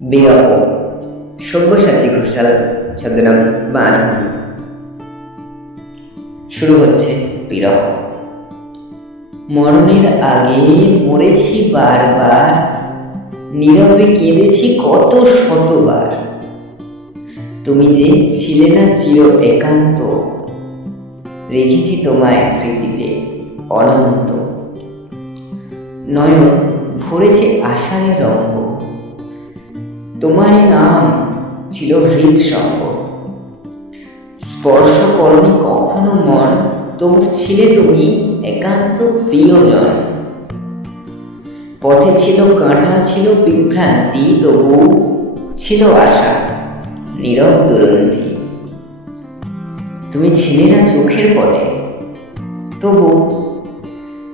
বিরহ। সব্যসাচী ঘোষাল ছদ্মনাম বাঁধন। শুরু হচ্ছে বিরহ। মরণের আগে মরেছি বারবার, নীরবে কেঁদেছি কত শতবার। তুমি যে ছিলে না চির একান্ত, রেখেছি তোমায় স্মৃতিতে অনন্ত। নয়ন ভরেছে আষাঢ়ে রঙ্গ, তোমারই নাম ছিল হৃদসঙ্গ। স্পর্শ করনি কখনো মন, তবু ছিলে তুমি একান্ত প্রিয়জন। পথে ছিল কাঁটা, ছিল বিভ্রান্তি, তবু ছিল আশা নীরব দুরন্তি। তুমি ছিলে না চোখের পটে, তবু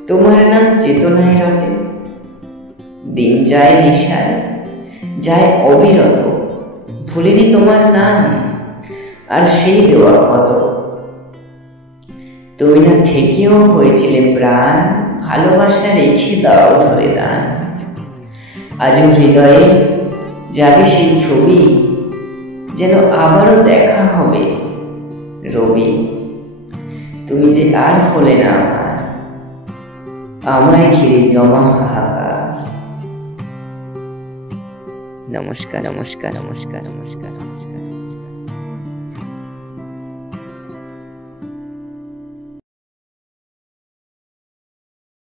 তোমার নাম চেতনায় রটে। দিন যায় নেশায়, যায় অবিরত, ভুলিনি তোমার নাম আর সেই দেওয়া ক্ষত। তুমি না থেকেও হয়েছিলে প্রাণ, ভালোবাসা রেখে দাও ধরে দান। আজও হৃদয়ে জাগে সেই ছবি, যেন আবারও দেখা হবে রবি। তুমি যে আর হলে না আমার, আমায় ঘিরে জমা হাহাকার। নমস্কার, নমস্কার, নমস্কার, নমস্কার।